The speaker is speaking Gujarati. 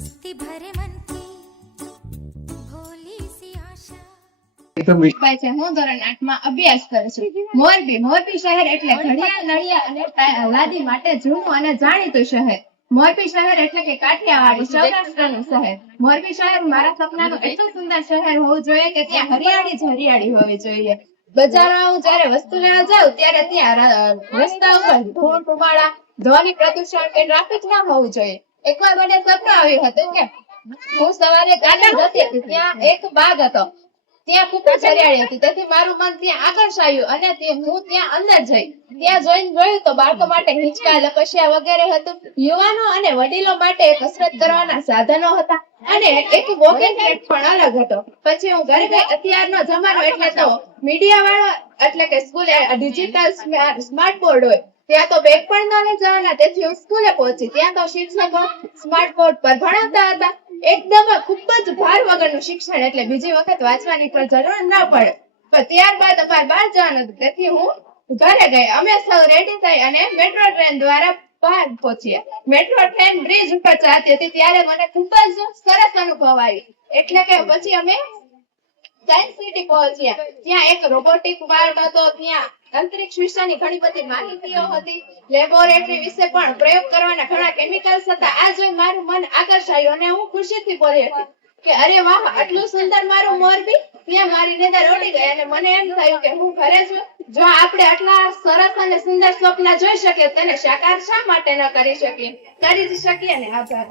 मस्ती भरे मन की भोली सी आशा। છે હું ધોરણ 8 માં અભ્યાસ કરું છું। મોરબી શહેર એટલે ઘડિયાળ નળિયા અને લાદી માટે જૂનું અને જાણીતું શહેર। મોરબી શહેર એટલે કે કાઠિયાવાડી સૌરાષ્ટ્રનું શહેર। મોરબી શહેર મારા સપનાનું એટલું સુંદર શહેર હોવું જોઈએ કે ત્યાં હરિયાળી જ હરિયાળી હોવી જોઈએ। બજારમાં જ્યારે વસ્તુ લેવા જાઉં ત્યારે ત્યાં રસ્તા ઉપર ધૂળ ધુમાડા ધ્વનિ પ્રદૂષણ કે ટ્રાફિક ના હોવું જોઈએ। એકવાર મને સપનું આવ્યું હતું કે હું સવારે ગાર્ડન જતી હતી, ત્યાં એક બાગ હતો, ત્યાં ખૂબ જ હરિયાળી હતી, તેથી મારું મન ત્યાં આકર્ષાયું અને હું ત્યાં અંદર જઈ ત્યાં જોઈને જોયું તો બાળકો માટે હિંચકા લપસ્યા વગેરે હતું, યુવાનો અને વડીલો માટે કસરત કરવાના સાધનો હતા અને એક વોકિંગ ટ્રેક પણ અલગ હતો। પછી હું ઘરે ગઈ, અત્યારનો જમાનો એટલે તો મીડિયા વાળો એટલે કે સ્કૂલે ડિજિટલ સ્માર્ટ બોર્ડ હોય, ત્યાં તો બેગ પણ ન લઈ જવાના, તેથી હું સ્કૂલે પહોંચી, ત્યાં તો શિક્ષકો સ્માર્ટ બોર્ડ પર ભણાવતા હતા। એકદમ ખૂબ જ ભાર વગરનું શિક્ષણ, એટલે બીજી વખત વાંચવાની પણ જરૂર ન પડે। પણ ત્યારબાદ અમારે બહાર જવાનું હતું, તેથી હું ઘરે ગઈ। અમે સૌ રેડી થઈ અને મેટ્રો ટ્રેન દ્વારા બહાર પહોંચ્યા। મેટ્રો ટ્રેન બ્રિજ ઉપર ચાલતી હતી ત્યારે મને ખૂબ જ સરસ અનુભવ આવ્યો, એટલે કે પછી અમે સાયન્સ સિટી પહોંચ્યા, ત્યાં એક રોબોટિક પાર્ક હતો, ત્યાં અંતરિક્ષ વિશેની ઘણી બધી માહિતીઓ હતી, લેબોરેટરી વિશે પણ પ્રયોગ કરવાના ઘણા કેમિકલ્સ હતા। આ જોઈ મારું મન આકર્ષાયું અને હું ખુશીથી બોલી હતી કે અરે વાહ, આટલું સુંદર મારું મોરબી। ત્યાં મારી નિંદર ઉડી ગઈ અને મને એમ થયું કે હું ઘરે છું, જો આપણે આટલા સરસ અને સુંદર સ્વપ્ન જોઈ શકીએ તેને સાકાર શા માટે ન કરી શકીએ ને? આભાર।